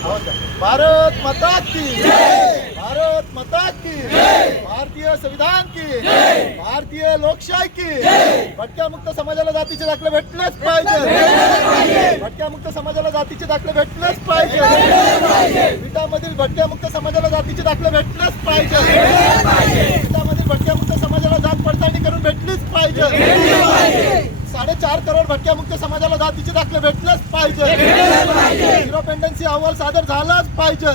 भारत माता की भारत माता की भारतीय संविधान की भारतीय लोकशाही की भटक्यामुक्त समाजाला जातीचे दाखले भेटलेच पाहिजे. भटक्यामुक्त समाजाला जातीचे दाखले भेटलेच पाहिजे. विटामधील भटक्यामुक्त समाजाला जातीचे दाखले भेटलेच पाहिजे. विटामधील भटक्यामुक्त समाजाला जात पडताळणी करून भेटलीच पाहिजे. साडेचार करोड भटक्यामुक्त समाजाला जातीचे दाखले भेटलंच पाहिजे. झिरो पेंडन्सी अहवाल सादर झालाच पाहिजे.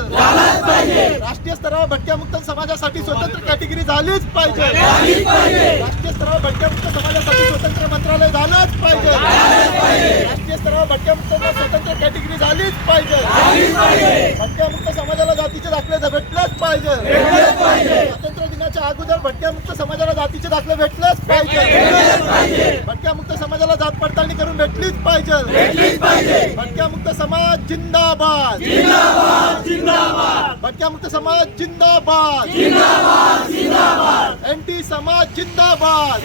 राष्ट्रीय स्तरावर भटक्यामुक्त समाजासाठी स्वतंत्र कॅटेगरी झालीच पाहिजे. राष्ट्रीय स्तरावर भटक्यामुक्त समाजासाठी स्वतंत्र मंत्रालय झालंच पाहिजे. राष्ट्रीय स्तरावर भटक्यामुक्त स्वतंत्र कॅटेगरी झालीच पाहिजे. भटक्यामुक्त समाजाला जातीचे दाखले भेटलंच पाहिजे. स्वातंत्र्य दिनाच्या अगोदर भटक्यामुक्त समाजाला जातीचे दाखले भेटले पाहिजे भटक्यामुक्त समाजाला जात भेटलीच पाहिजे. भटक्यामुक्त समाज जिंदाबाद. भटक्यामुक्त समाज जिंदाबाद. एनटी समाज जिंदाबाद.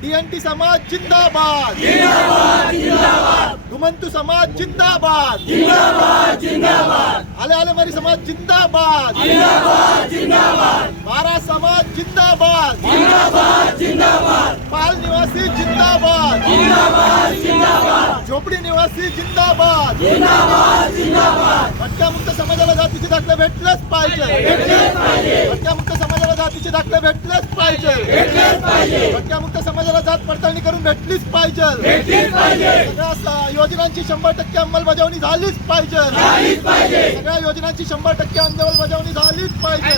डीएनटी समाज जिंदाबाद. घुमंतू समाज जिंदाबाद. आले आले मारी समाज जिंदाबाद. बारा समाज जिंदाबाद. पाल निवासी जिंदाबाद. झोपडी निवासी जिंदाबाद. भटक्यामुक्त समाजाला जातीचे दाखले भेटलेच पाहिजे. भटक्यामुक्त समाजाला जातीचे दाखले भेटलेच पाहिजे. भटक्यामुक्त समाजाला जात पडताळणी करून भेटलीच पाहिजे. सगळ्या योजनांची शंभर टक्के अंमलबजावणी झालीच पाहिजे. सगळ्या योजनांची शंभर टक्के अंमलबजावणी झालीच पाहिजे.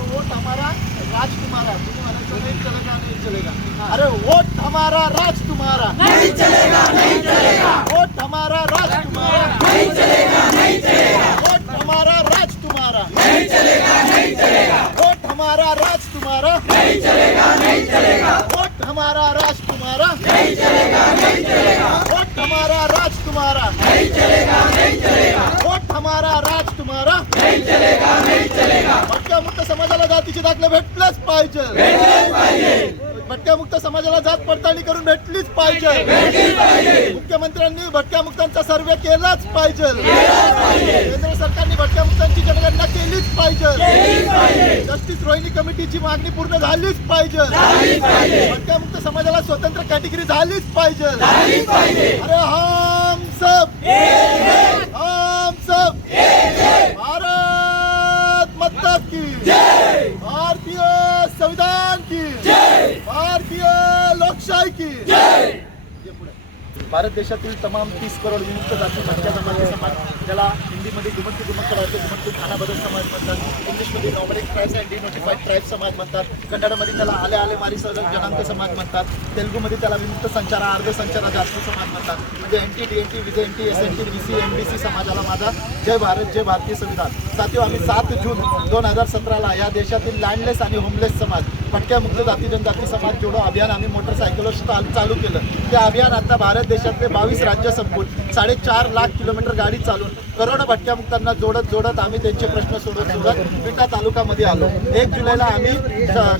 वोट हमारा राज तुम्हारा तुम्ही म्हणायचं नाही चलेगा नाही चलेगा अरे वोट हमारा राज तुम्हारा। नहीं चलेगा नहीं चलेगा। वोट हमारा राज तुम्हारा। नहीं चलेगा नहीं चलेगा। वोट हमारा राज तुम्हारा। नहीं चलेगा नहीं चलेगा। वोट हमारा राज तुम्हारा। नहीं चलेगा नहीं चलेगा। वोट हमारा राज तुम्हारा। नहीं चलेगा नहीं चलेगा। वोट हमारा राज तुम्हारा। नहीं चलेगा नहीं चलेगा। वोट हमारा राज तुम्हारा। नहीं चलेगा समाजाला जातीचे दाखले भेटलेच पाहिजे. भटक्यामुक्त समाजाला जात पडताळणी करून भेटलीच पाहिजे. मुख्यमंत्र्यांनी भटक्यामुक्तांचा सर्वे केलाच पाहिजे. केंद्र सरकारने भटक्यामुक्तांची जनगणना केलीच पाहिजे. जस्टिस रोहिणी कमिटीची मागणी पूर्ण झालीच पाहिजे. भटक्यामुक्त समाजाला स्वतंत्र कॅटेगरी झालीच पाहिजे. अरे हम सब. हम सब. की। भारतीय संविधान की। भारतीय लोकशाही की. भारत देशातील तमाम तीस करोड विमुक्त जाती भटक्या जमाती समाज त्याला हिंदीमध्ये गुमंती गुमंत राहते गुमंती खानाबदल समाज म्हणतात इंग्लिशमध्ये nomadic tribes and denotified tribe समाज म्हणतात कन्नडमध्ये त्याला आले आले मारी सर्व जनांक समाज म्हणतात तेलुगूमध्ये त्याला विमुक्त संचारा अर्ध संचारा जास्त समाज म्हणतात. म्हणजे N T D N T विजय N T S N T B C M B C समाजाला माझा जय भारत जय भारतीय संविधान. साथियो आम्ही सात जून दोन हजार सतराला या देशातील लँडलेस आणि होमलेस समाज भटक्यामुक्त जाती जनजाती समाज जोडो अभियान आम्ही मोटरसायकलवर चालू केलं. ते अभियान आता भारत देश देशातले बावीस राज्य संपून साडेचार लाख किलोमीटर गाडी चालून करोडो भटक्यामुक्तांना जोडत जोडत आम्ही त्यांचे प्रश्न सोडत सोडत विटा तालुक्यामध्ये आलो. एक जुलैला आम्ही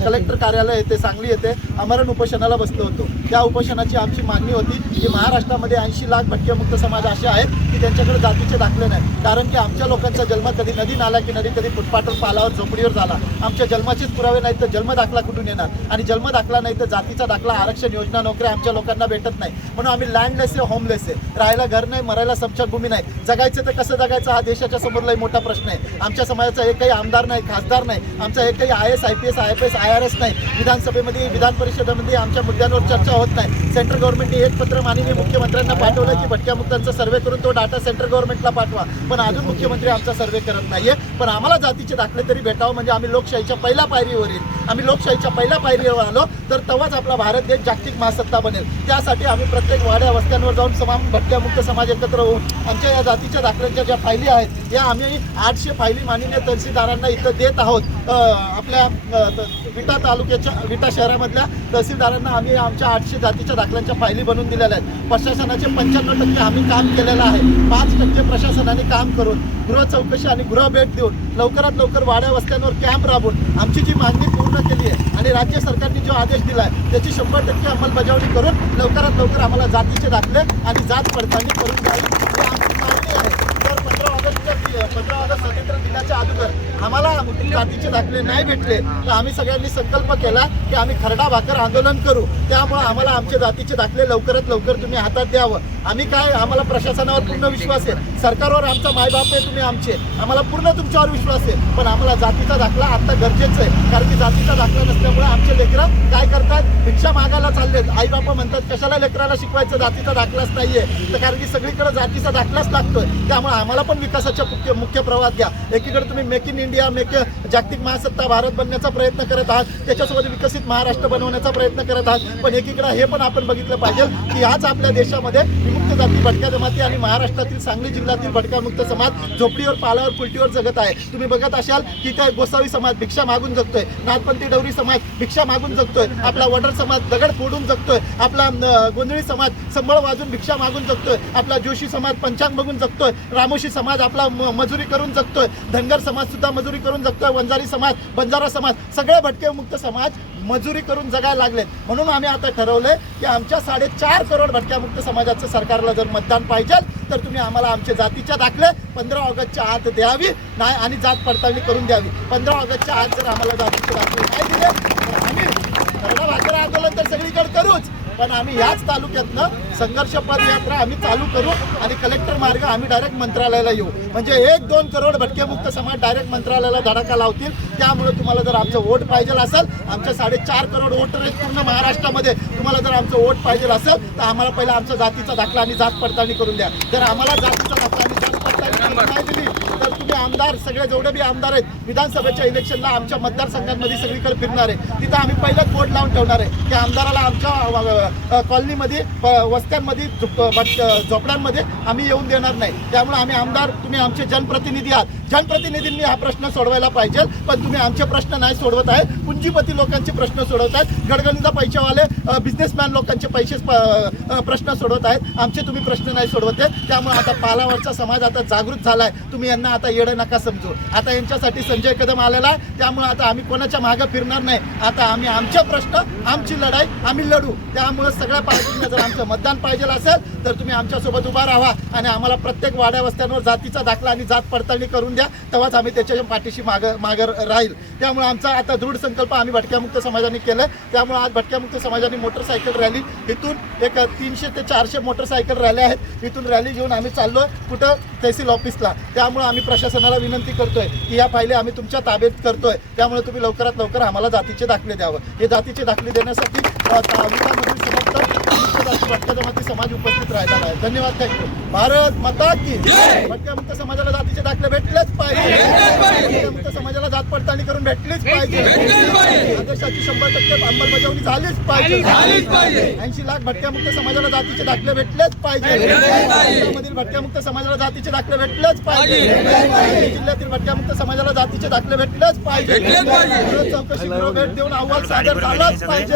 कलेक्टर कार्यालय येथे सांगली येथे अमरण उपोषणाला बसलो होतो. त्या उपोषणाची आमची मागणी होती की महाराष्ट्रामध्ये ऐंशी लाख भटक्यामुक्त समाज असे आहेत की त्यांच्याकडे जातीचे दाखले नाही कारण की आमच्या लोकांचा जन्म कधी नदी नाला किनारी कधी फुटपाटवर पालावर झोपडीवर झाला. आमच्या जन्माचेच पुरावे नाहीत तर जन्म दाखला कुठून येणार? आणि जन्म दाखला नाही तर जातीचा दाखला आरक्षण योजना नोकऱ्या आमच्या लोकांना भेटत नाही. म्हणून आम्ही लँड लँडलेस आहे होमलेस आहे. राहायला घर नाही मरायला समशानभूमी नाही. जगायचं तर कसं जगायचं? हा देशाच्या समोरलाही मोठा प्रश्न आहे. आमच्या समाजाचा एकही आमदार नाही खासदार नाही. आमचा एकही I S I P S I F S I R S नाही. विधानसभेमध्ये विधान परिषदेमध्ये आमच्या मुद्द्यांवर चर्चा होत नाही. सेंट्रल गव्हर्नमेंटने एक पत्र माननीय मुख्यमंत्र्यांना पाठवलं की भटक्यामुक्तांचा सर्वे करून तो डाटा सेंट्रल गव्हर्नमेंटला पाठवा. पण अजून मुख्यमंत्री आमचा सर्वे करत नाहीये. पण आम्हाला जातीचे दाखले तरी भेटावं. म्हणजे आम्ही लोकशाहीच्या पहिल्या पायरीवर येईल. आम्ही लोकशाहीच्या पहिल्या पायरीवर आलो तर तेव्हाच आपला भारत देश जागतिक महासत्ता बनेल. त्यासाठी आम्ही प्रत्येक वाड्यावर रस्त्यांवर जाऊन समान भटक्यामुक्त समाज एकत्र होऊन आमच्या या जातीच्या दाखल्यांच्या ज्या फायली आहेत या आम्ही आठशे फायली माननीय तहसीलदारांना इथं देत आहोत. आपल्या विटा तालुक्याच्या विटा शहरामधल्या तहसीलदारांना आम्ही आमच्या आठशे जातीच्या दाखल्यांच्या फायली बनवून दिलेल्या आहेत. प्रशासनाचे पंच्याण्णव टक्के आम्ही काम केलेलं आहे. पाच टक्के प्रशासनाने काम करून गृह चौकशी आणि गृह भेट देऊन लवकरात लवकर वाड्या वस्त्यांवर कॅम्प राबवून आमची जी मागणी पूर्ण केली आहे आणि राज्य सरकारने जो आदेश दिला आहे त्याची शंभर टक्के अंमलबजावणी करून लवकरात लवकर आम्हाला जातीचे घातलं आणि जात पडताळणी करून जाईल. आहे. तर पंधरा ऑगस्ट पंधरा ऑगस्ट स्वातंत्र्य दिनाच्या अगोदर आम्हाला जातीचे दाखले नाही भेटले. तर आम्ही सगळ्यांनी संकल्प केला की आम्ही खरडा भाकर आंदोलन करू. त्यामुळे आम्हाला आमचे जातीचे दाखले लवकरात लवकर तुम्ही हातात द्यावं. आम्ही काय आम्हाला प्रशासनावर पूर्ण विश्वास आहे. सरकारवर आमचा मायबाप आहे तुम्ही आमचे. आम्हाला पूर्ण तुमच्यावर विश्वास आहे. पण आम्हाला जातीचा दाखला आता गरजेचं आहे. कारण की जातीचा दाखला नसल्यामुळे आमचे लेकरं काय करतात? भिक्षा मागायला चाललेत. आई बापा म्हणतात कशाला लेकराला शिकवायचं? जातीचा दाखलाच नाहीये. तर कारण की सगळीकडे जातीचा दाखलाच लागतोय. त्यामुळे आम्हाला पण विकासाच्या मुख्य मुख्य प्रवाहात घ्या. एकीकडे तुम्ही मेक इन इंडिया मेक जागतिक महासत्ता भारत बनण्याचा प्रयत्न करत आहात. त्याच्यासोबत विकसित महाराष्ट्र बनवण्याचा प्रयत्न करत आहात. पण एकीकडे हे पण आपण बघितलं पाहिजे की ह्याच आपल्या देशामध्ये विमुक्त जाती भटक्या जमाती आणि महाराष्ट्रातील सांगली जिल्ह्यातील भटक्या मुक्त समाज झोपडीवर पालावर कुलटीवर जगत आहे. तुम्ही बघत असाल की त्या गोसावी समाज भिक्षा मागून जगतोय. नाथपंथी डवरी समाज भिक्षा मागून जगतोय. आपला वडर समाज दगड फोडून जगतोय. आपला गोंधळी समाज संबळ वाजून भिक्षा मागून जगतोय. आपला जोशी समाज पंचांग बघून जगतोय. रामोशी समाज आपला म- मजुरी करून जगतोय. धनगर समाज सुद्धा मजुरी करून जगतोय वंजारी समाज बंजारा समाज. सगळे भटके मुक्त समाज मजुरी करून जगायला लागलेत. म्हणून आम्ही आता ठरवलंय की आमच्या साडेचार करोड भटक्यामुक्त समाजाचं सरकारला जर मतदान पाहिजे तर तुम्ही आम्हाला आमच्या जातीच्या दाखले पंधरा ऑगस्टच्या आत द्यावी नाही आणि जात पडताळणी करून द्यावी. पंधरा ऑगस्टच्या आत जर आम्हाला जातीचे दाखले नाही दिले तर आम्ही खरडा भाकर आंदोलन तर सगळीकडे करूच पण आम्ही याच तालुक्यातनं संघर्ष पदयात्रा आम्ही चालू करू आणि कलेक्टर मार्ग आम्ही डायरेक्ट मंत्रालयाला येऊ. म्हणजे एक दोन करोड भटकेमुक्त समाज डायरेक्ट मंत्रालयाला धडाका लावतील. त्यामुळे तुम्हाला जर आमचं वोट पाहिजे असेल आमच्या साडेचार करोड वोटर आहेत पूर्ण महाराष्ट्रामध्ये. तुम्हाला जर आमचं वोट पाहिजे असेल तर आम्हाला पहिला आमचा जातीचा दाखला आणि जात पडताळणी करून द्या. जर आम्हाला जातीचा दाखला आणि नाही दिली. तर तुम्ही आमदार सगळे जेवढे बी आमदार आहेत विधानसभेच्या इलेक्शनला आमच्या मतदारसंघांमध्ये सगळीकडे फिरणार आहे. तिथं आम्ही पहिलं बोर्ड लावून ठेवणार आहे. की आमदाराला आमच्या कॉलनीमध्ये वस्त्यांमध्ये झोप- झोपड्यांमध्ये आम्ही येऊन देणार नाही. त्यामुळे आम्ही आमदार तुम्ही आमचे जनप्रतिनिधी आहात. जनप्रतिनिधींनी हा प्रश्न सोडवायला पाहिजे पण तुम्ही आमचे प्रश्न नाही सोडवत आहे. पुंजीपती लोकांचे प्रश्न सोडवत आहेत. गडगणीचा पैशावाले बिझनेसमॅन लोकांचे पैसे प्रश्न सोडवत आहेत. आमचे तुम्ही प्रश्न नाही सोडवत आहे त्यामुळे आता पालावरचा समाज आता जागृत झाला झालाय. तुम्ही यांना आता येडं नका समजू. आता यांच्यासाठी संजय कदम आलेला आहे. त्यामुळे आता आम्ही कोणाच्या मागे फिरणार नाही. आता आम्ही आमचे प्रश्न आमची लढाई आम्ही लढू. त्यामुळे सगळ्या पार्टींना जर आमचं मतदान पाहिजे असेल तर तुम्ही आमच्यासोबत उभा राहा आणि आम्हाला प्रत्येक वाड्या वस्त्यांवर जातीचा दाखला आणि जात पडताळणी करून द्या. तेव्हाच आम्ही त्याच्या पाठीशी माग मागर राहील. त्यामुळे आमचा आता दृढ संकल्प आम्ही भटक्यामुक्त समाजाने केलं त्यामुळे आज भटक्यामुक्त समाजाने मोटरसायकल रॅली इथून एक तीनशे ते चारशे मोटरसायकल रॅली आहेत. इथून रॅली घेऊन आम्ही चाललो कुठं? तहसील ऑफिस ऑफिसला त्यामुळे आम्ही प्रशासनाला विनंती करतोय की या फायली आम्ही तुमच्या ताब्यात करतोय. त्यामुळे तुम्ही लवकरात लवकर आम्हाला जातीचे दाखले द्यावं. हे जातीचे दाखले देण्यासाठी तालुक्यामधील भटक्या समाज उपस्थित राहिला आहे धन्यवाद थँक्यू भारत माता की भटक्यामुक्त समाजाला जातीचे दाखले भेटलेच पाहिजे. समाजाला जात पडताळणी करून भेटलीच पाहिजे. आदेशाची शंभर टक्के अंमलबजावणी झालीच पाहिजे. ऐंशी लाख भटक्यामुक्त समाजाला जातीचे दाखले भेटलेच पाहिजे. मधील भटक्यामुक्त समाजाला जातीचे दाखले भेटलेच पाहिजे. जिल्ह्यातील भटक्यामुक्त समाजाला जातीचे दाखले भेटलेच पाहिजे. चौकशी भेट देऊन अहवाल सादर झालाच पाहिजे.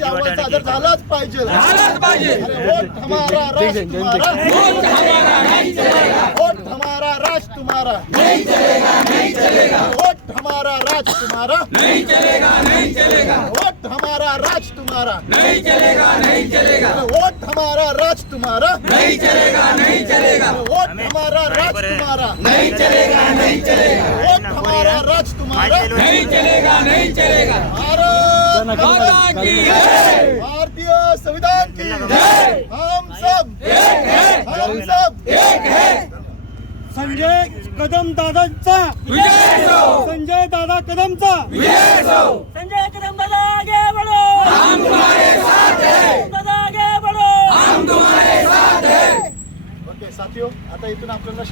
अहवाल सादर झालाच पाहिजे. अरे वोट हमारा राज तुम्हारा। वोट हमारा राज तुम्हारा। वोट हमारा राज तुम्हारा। वोट हमारा राज तुम्हारा। अरे वोट हमारा राज तुम्हारा। वोट हमारा राज तुम्हारा। वोट हमारा राज तुम्हारा। भारत माता की भारतीय संविधान की हम सब। हम सब। संजय कदम दादांचा। संजय दादा कदमचा। संजय कदम दादा आगे बढ़ो। हम तुम्हारे साथ हैं। दादा आगे बढ़ो। ओके साथियो आता इथून आपल्याला